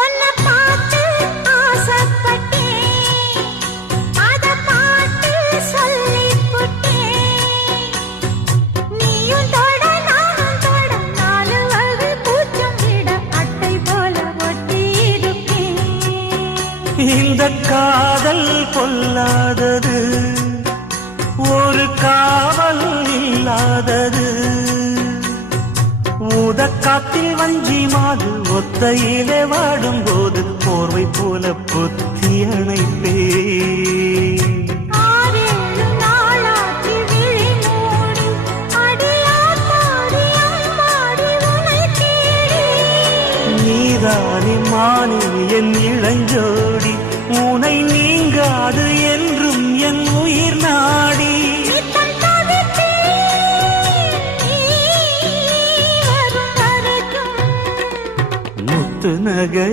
உன்னை பார்த்து ஆசைப்பட்டேன், அத பாட்டு சொல்லிப் புட்டேன். நீயும் தொட நானும் தொட, நாலு வகை கூச்சம் விட அட்டை போல ஒட்டி இருப்பேன். இந்த காதல் பொல்லாதது, ஒரு காவல் இல்லாதது. ஊதக்காத்தில் வஞ்சி மாது ஒத்தையிலே வாடும் போது போர்வை போல பொத்தி அணைப்பே. ஆறேழு நாளாகி விழி மூடி, அடியாத்தாடி அம்மாடி உனை தேடி. நீதானே மானே என் இளஞ்சோடி, உனை நீங்காது என்றும் என் உயிர் நாடி. நித்தம் தவிப்பேன் நீ வரும் வரைக்கும். முத்து நகை